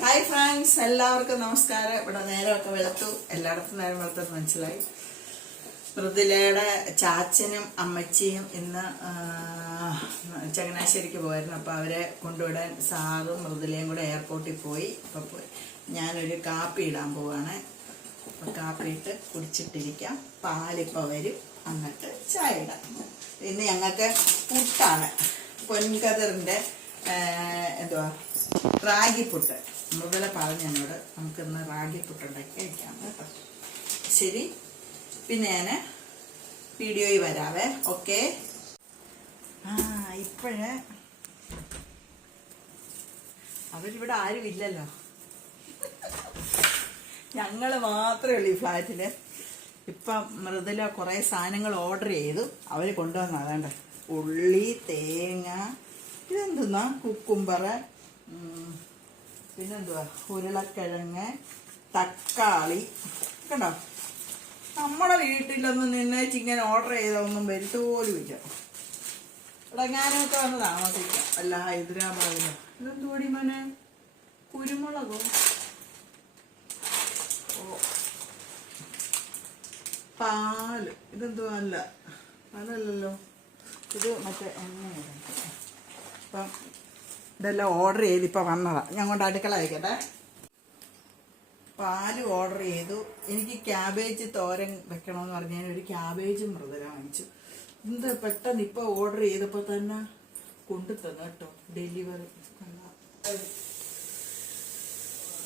Hi friends, എല്ലാവർക്കും നമസ്കാരം. ഇവിടെ നേരമൊക്കെ വെളുത്തു, എല്ലായിടത്തും നേരം വെളുത്തെന്ന് മനസ്സിലായി. മൃദുലയുടെ ചാച്ചനും അമ്മച്ചിയും ഇന്ന് ചങ്ങനാശ്ശേരിക്ക് പോയിരുന്നു. അപ്പോൾ അവരെ കൊണ്ടുവിടാൻ സാറും മൃദുലയും കൂടെ എയർപോർട്ടിൽ പോയി. അപ്പോൾ ഞാനൊരു കാപ്പി ഇടാൻ പോവാണ്. അപ്പോൾ കാപ്പി ഇട്ട് കുടിച്ചിട്ടിരിക്കാം. പാലിപ്പോൾ വരും, എന്നിട്ട് ചായ ഇടാം. ഇന്ന് ഞങ്ങൾക്ക് പുട്ടാണ്, പൊൻകതിറിൻ്റെ റാഗിപ്പുട്ട്. മൃദുല പറഞ്ഞു എന്നോട് നമുക്കിന്ന് റാഗിപ്പുട്ട് ഉണ്ടാക്കി കഴിക്കാം കേട്ടോ. ശരി, പിന്നെ ഞാൻ വീഡിയോയിൽ വരാവേ. ഓക്കെ. ഇപ്പോഴേ അവരിവിടെ ആരും ഇല്ലല്ലോ, ഞങ്ങൾ മാത്രമേ ഉള്ളൂ ഈ ഫ്ലാറ്റിൽ. ഇപ്പം മൃദുല കുറേ സാധനങ്ങൾ ഓർഡർ ചെയ്തു, അവർ കൊണ്ടുവന്നു. അതാണ്ട് ഉള്ളി, തേങ്ങ, ഇതെന്തുന്നാ, കുക്കുംബർ, പിന്നെന്തുവാ, ഉരുളക്കിഴങ്ങ്, തക്കാളി. കണ്ടോ, നമ്മുടെ വീട്ടിലൊന്നും നിന്ന് ചിക്കൻ ഓർഡർ ചെയ്തൊന്നും വരുത്തുപോലുമില്ല. ഇവിടെ ഞാനൊക്കെ വന്ന് താമസിക്കാം, അല്ല ഹൈദരാബാദിലോ. ഇതെന്തുപടി മോനെ, കുരുമുളകോ? ഓ, പാല്. ഇതെന്തുവാ, അല്ല പാലല്ലല്ലോ, ഇത് മറ്റേ എണ്ണയാണ്. അപ്പം ഇതെല്ലാം ഓർഡർ ചെയ്ത് ഇപ്പം വന്നതാണ്. ഞാൻ കൊണ്ട് അടുക്കള വയ്ക്കട്ടെ. പാല് ഓർഡർ ചെയ്തു. എനിക്ക് ക്യാബേജ് തോരൻ വെക്കണമെന്ന് പറഞ്ഞാൽ ഒരു ക്യാബേജും മൃദുല വാങ്ങിച്ചു. എന്ത് പെട്ടെന്ന് ഇപ്പം ഓർഡർ ചെയ്തപ്പോൾ തന്നെ കൊണ്ടു തന്നു കേട്ടോ, ഡെലിവറി.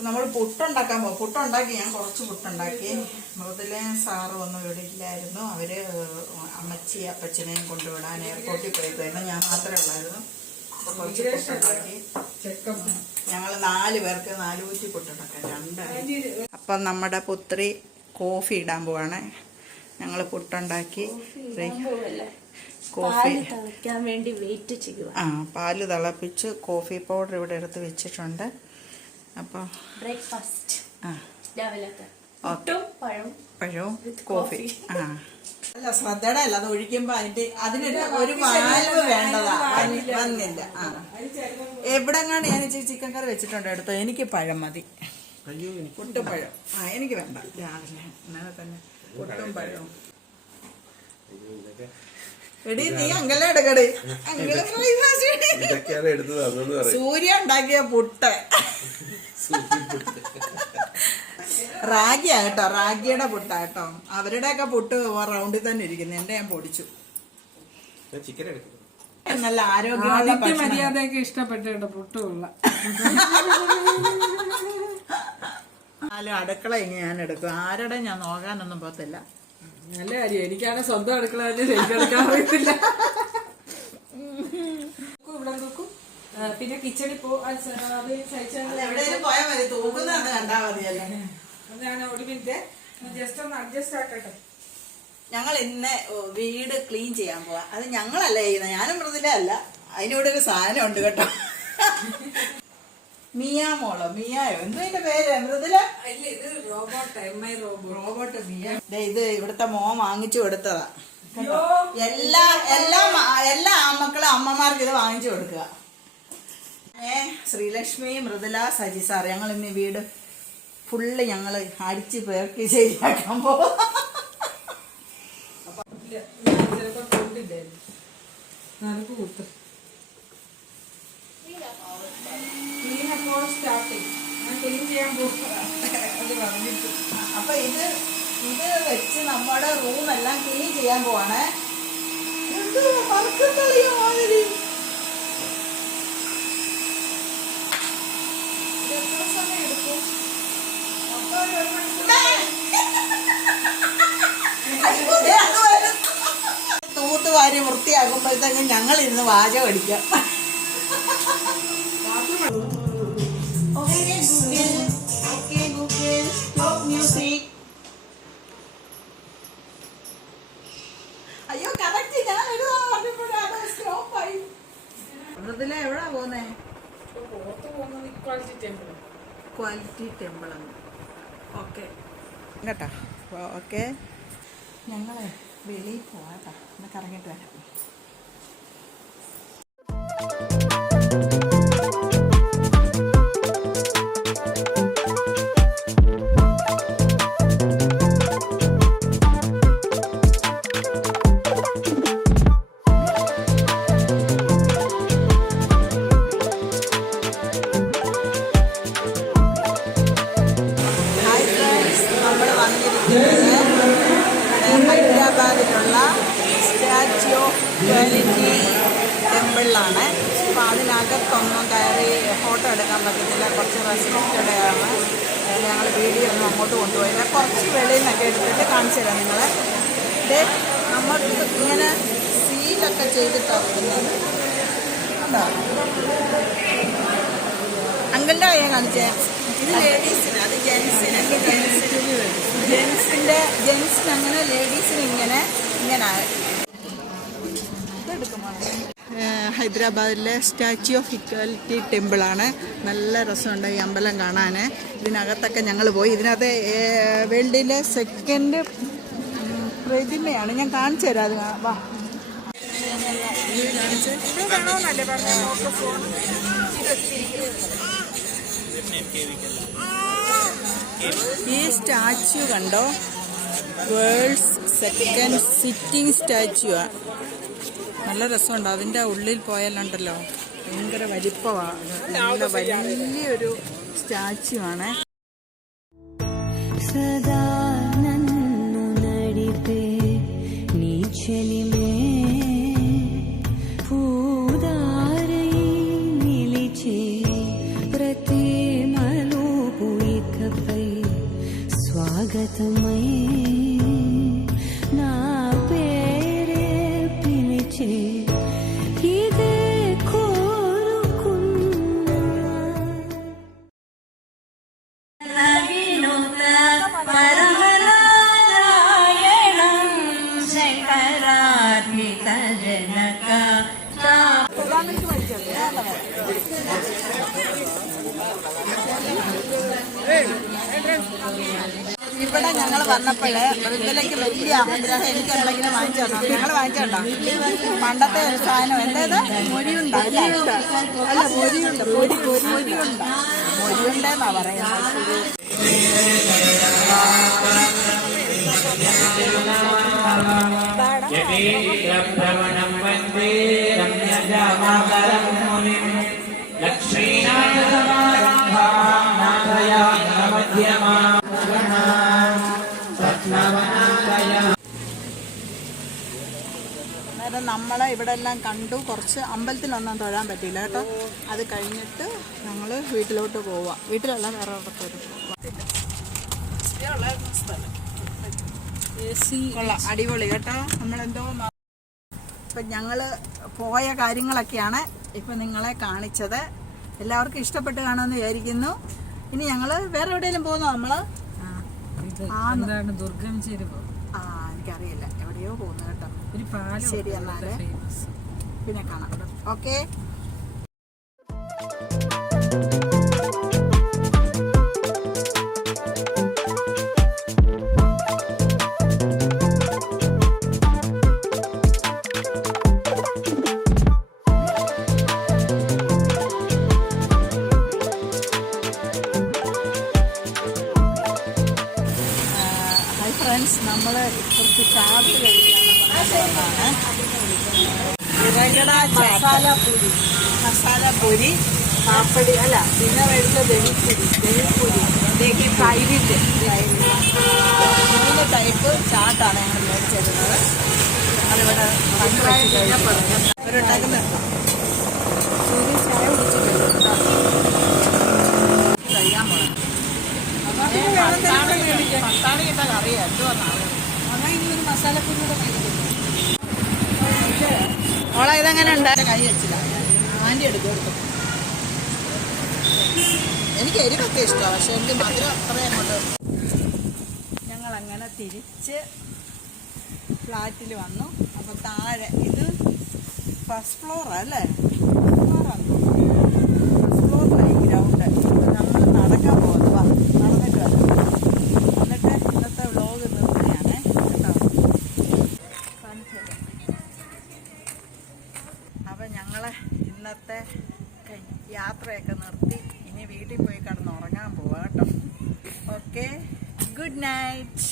നമ്മൾ പുട്ടുണ്ടാക്കാൻ പോകും. പുട്ടുണ്ടാക്കി, ഞാൻ കുറച്ച് പുട്ടുണ്ടാക്കി. മൃദുല സാറും ഒന്നും ഇവിടെ ഇല്ലായിരുന്നു. അവർ അമ്മച്ചി അപ്പച്ചനെയും കൊണ്ടുവിടാൻ എയർപോർട്ടിൽ പോയതായിരുന്നു. ഞാൻ മാത്രമേ ഉള്ളായിരുന്നു. കുറച്ച് പുട്ടുണ്ടാക്കി. ഞങ്ങൾ 4 പേർക്ക് 4 ഊറ്റി പുട്ടുണ്ടാക്കാം, 2. അപ്പം നമ്മുടെ പുത്രി കോഫി ഇടാൻ പോവാണ്. ഞങ്ങൾ പുട്ടുണ്ടാക്കി കോഫി വേണ്ടി വെയിറ്റ് ചെയ്യുക. പാല് തിളപ്പിച്ച് കോഫി പൗഡർ ഇവിടെ എടുത്ത് വെച്ചിട്ടുണ്ട്. അപ്പം ബ്രേക്ക്ഫാസ്റ്റ് പഴവും കോഫി. അല്ല, ശ്രദ്ധയുടെ അല്ല, അത് ഒഴിക്കുമ്പോ അതിനൊരു വാൽവ് വേണ്ടതാ. വന്നില്ല. എവിടെങ്ങാണ്ട് ഞാൻ ചിക്കൻ കറി വെച്ചിട്ടുണ്ട്, എടുത്തോ. എനിക്ക് പഴം മതി, പുട്ടും പഴം. എനിക്ക് വേണ്ട, രാവിലെ അങ്ങനെ തന്നെ പുട്ടും പഴവും. എടി, നീ അങ്കല എടുക്കടി. സൂര്യ ഉണ്ടാക്കിയ പുട്ട് റാഗിയാ കേട്ടോ, റാഗിയുടെ പുട്ടാ കേട്ടോ. അവരുടെയൊക്കെ പുട്ട് റൗണ്ടിൽ തന്നെ ഇരിക്കുന്നു, എന്റെ ഞാൻ പൊടിച്ചു. നല്ല ആരോഗ്യമുള്ള മര്യാദയൊക്കെ ഇഷ്ടപ്പെട്ട പുട്ടുള്ള അടുക്കള ഇനി ഞാൻ എടുക്കും. ആരുടെ ഞാൻ നോക്കാനൊന്നും പോകത്തില്ല. നല്ല കാര്യം. എനിക്കാണ് സ്വന്തം അടുക്കള തന്നെ ശരിക്കെടുക്കാൻ അറിയത്തില്ല. ഇവിടെ നോക്കും, പിന്നെ കിച്ചണിൽ എവിടെയും പോയാൽ മതി, തൂക്കുന്നതെന്ന് കണ്ടാ മതിയല്ലേ. അതാണ്. ഒരു മിനിറ്റ്, ജസ്റ്റ് ഒന്ന് അഡ്ജസ്റ്റ് ആക്കട്ടെ. ഞങ്ങൾ ഇന്ന് വീട് ക്ലീൻ ചെയ്യാൻ പോവാ. അത് ഞങ്ങളല്ല ചെയ്യുന്നത്, ഞാനും മൃദുല അല്ല. അതിനോട് ഒരു സാധനം ഉണ്ട് കേട്ടോ. മിയ മോളോ, മിയായോ, എന്തോ ഇതിന്റെ പേര്? മൃദുല റോബോട്ട് മിയ. ഇത് ഇവിടുത്തെ മോൻ വാങ്ങിച്ചു കൊടുത്തതാ. എല്ലാ ആമക്കളും അമ്മമാർക്ക് ഇത് വാങ്ങിച്ചു കൊടുക്കുക. ശ്രീലക്ഷ്മി, മൃദുല, സജി സാർ, ഞങ്ങൾ ഇന്ന് വീട് ഫുള്ള് ഞങ്ങൾ അടിച്ച് പേർക്ക് ശരിയാക്കാൻ പോവാം. അപ്പൊ ഇത് വെച്ച് നമ്മുടെ റൂമെല്ലാം ക്ലീൻ ചെയ്യാൻ പോവാണേ. മാതിരി എത്ര സമയം എടുക്കും? തൂത്തുവാരി വൃത്തിയാക്കുമ്പോഴത്തേക്കും ഞങ്ങൾ ഇരുന്ന് വാചകം അടിക്കാം. അയ്യോ, കറക്റ്റ് ഞാൻ എഴുതാൻ. മൃദുല എവിടാ പോന്നേ? Quality temple. ഓക്കെ കേട്ടോ. ഓക്കെ, ഞങ്ങളെ വെളിയിൽ പോവാം കേട്ടോ. ഒന്ന് കറങ്ങിയിട്ട് വരാം. ഹൈദരാബാദിലുള്ള സ്റ്റാച്യു ഓഫ് യൂണിറ്റി ടെമ്പിളിലാണ്. അപ്പോൾ അതിനകത്തൊന്നും കയറി ഫോട്ടോ എടുക്കാൻ പറ്റത്തില്ല, കുറച്ച് റെസ്ട്രിക്റ്റഡ് ആണ്. ഞങ്ങൾ വീഡിയോ ഒന്നും അങ്ങോട്ട് കൊണ്ടുപോയില്ല. കുറച്ച് വെളിയിൽ നിന്നൊക്കെ എടുത്തിട്ട് കാണിച്ചു തരാം നിങ്ങളെ. നമുക്ക് ഇങ്ങനെ സീലൊക്കെ ചെയ്തിട്ടാണ് വരുന്നത്. ഉണ്ടോ അങ്കിളിൻ്റെ കയ്യെ കാണിച്ചേ. ഇത് ലേഡീസിന്, അത് ജെൻസിന്. ജെൻസിന് അങ്ങനെ, ലേഡീസിന് ഇങ്ങനെ ഹൈദരാബാദിലെ സ്റ്റാച്യു ഓഫ് ഇക്വാലിറ്റി ടെമ്പിളാണ്. നല്ല രസമുണ്ട് ഈ അമ്പലം കാണാൻ. ഇതിനകത്തൊക്കെ ഞങ്ങൾ പോയി. ഇതിനകത്ത് വേൾഡിലെ സെക്കൻഡ് പ്രതിമയാണ്. ഞാൻ കാണിച്ചു തരാം. അത് വാ കാണുമെന്നല്ലേ പറഞ്ഞു. ഈ സ്റ്റാച്യു കണ്ടോ, വേൾഡ്സ് സെക്കൻഡ് സിറ്റിംഗ് സ്റ്റാച്യു ആണ്. നല്ല രസമുണ്ട്. അതിൻ്റെ ഉള്ളിൽ പോയാലുണ്ടല്ലോ ഭയങ്കര വലിപ്പമാണ്. നല്ല വലിയൊരു സ്റ്റാച്യു ആണ്. സദാ നന്നു നടിപേ നീ ചെലിമേ പൂദാരൈ നിലിചേ പ്രതിമലു പുയിക്കപൈ സ്വാഗതമൈ నా పేరే పిలిచే ఇదే కోరుకున్నా పరమనారాయణం శంకరాత్మిక జనక ഇവിടെ ഞങ്ങൾ വന്നപ്പോൾ മൃദുലയ്ക്ക് വലിയ ആഗ്രഹം എനിക്ക് എന്തെങ്കിലും വാങ്ങിച്ചു തന്നു. നിങ്ങൾ വാങ്ങിച്ചോണ്ടോ? പണ്ടത്തെ ഒരു സാധനം എന്തേത് മൊരിയുണ്ട അല്ലേ? അല്ല മൊരിയുണ്ട, മൊരിയുണ്ടെന്നാ പറയുന്നത്. അന്നേരം നമ്മളെ ഇവിടെ എല്ലാം കണ്ടു. കുറച്ച് അമ്പലത്തിലൊന്നും തൊഴാൻ പറ്റിയില്ല കേട്ടോ. അത് കഴിഞ്ഞിട്ട് ഞങ്ങൾ വീട്ടിലോട്ട് പോവാം. വീട്ടിലല്ല വേറെ കൊള്ളാം, അടിപൊളി കേട്ടോ. നമ്മളെന്തോ ഇപ്പം ഞങ്ങൾ പോയ കാര്യങ്ങളൊക്കെയാണ് ഇപ്പം നിങ്ങളെ കാണിച്ചത്. എല്ലാവർക്കും ഇഷ്ടപ്പെട്ട് കാണുമെന്ന് വിചാരിക്കുന്നു. ഇനി ഞങ്ങൾ വേറെ എവിടെയെങ്കിലും പോകുന്നോ? നമ്മൾ ദുർഗം എനിക്കറിയില്ല, എവിടെയോ പോകുന്നു കേട്ടോ. ശരി, എന്നാല് പിന്നെ കാണാം. ഓക്കെ. ഫ്രണ്ട്സ്, നമ്മൾ കുറച്ച് ചാട്ട് കഴിക്കാനാണ്. മസാലപ്പൂരി, പാപ്പടി അല്ല, പിന്നെ മേടിച്ച ദഹിപ്പൂരി, ഫ്രൈഡിൻ്റെ 3 ടൈപ്പ് ചാട്ടാണ് ഞങ്ങൾ മേടിച്ചിരുന്നത്. അതിവിടെ ഒരൊട്ടാക്കുന്നുണ്ടോ? സൂര്യ ചായ കുടിച്ചിട്ടുണ്ട് കഴിയാൻ പോകണം. പത്താണി കിട്ടാൻ അറിയാം എന്തുവന്നാണ്. ഇനി ഒരു മസാലപ്പൂരി കൂടെ കഴിക്കുന്നു. ഓളെ ഇതെങ്ങനെ ഉണ്ട്? കൈ വെച്ചില്ല, ആൻറ്റി എടുക്കും. എനിക്ക് എരിവൊക്കെ ഇഷ്ടമാണ്, പക്ഷെ എനിക്ക് മധുരം അത്രയും കൊണ്ട്. ഞങ്ങളങ്ങനെ തിരിച്ച് ഫ്ലാറ്റിൽ വന്നു. അപ്പോൾ താഴെ ഇത് ഫസ്റ്റ് ഫ്ലോറല്ലേ? ഫസ്റ്റ് ഫ്ലോറിലായി ഗ്രൗണ്ട്. നമ്മൾ നടക്കാൻ പോകുന്നു. നടന്നിട്ട് വരാം. എന്നിട്ട് ഇന്നത്തെ വ്ളോഗ് നിർത്തുകയാണ് കേട്ടോ. അപ്പം ഞങ്ങളെ ഇന്നത്തെ യാത്രയൊക്കെ നിർത്തി ഇനി വീട്ടിൽ പോയി കിടന്ന് ഉറങ്ങാൻ പോവാം കേട്ടോ. Okay, good night.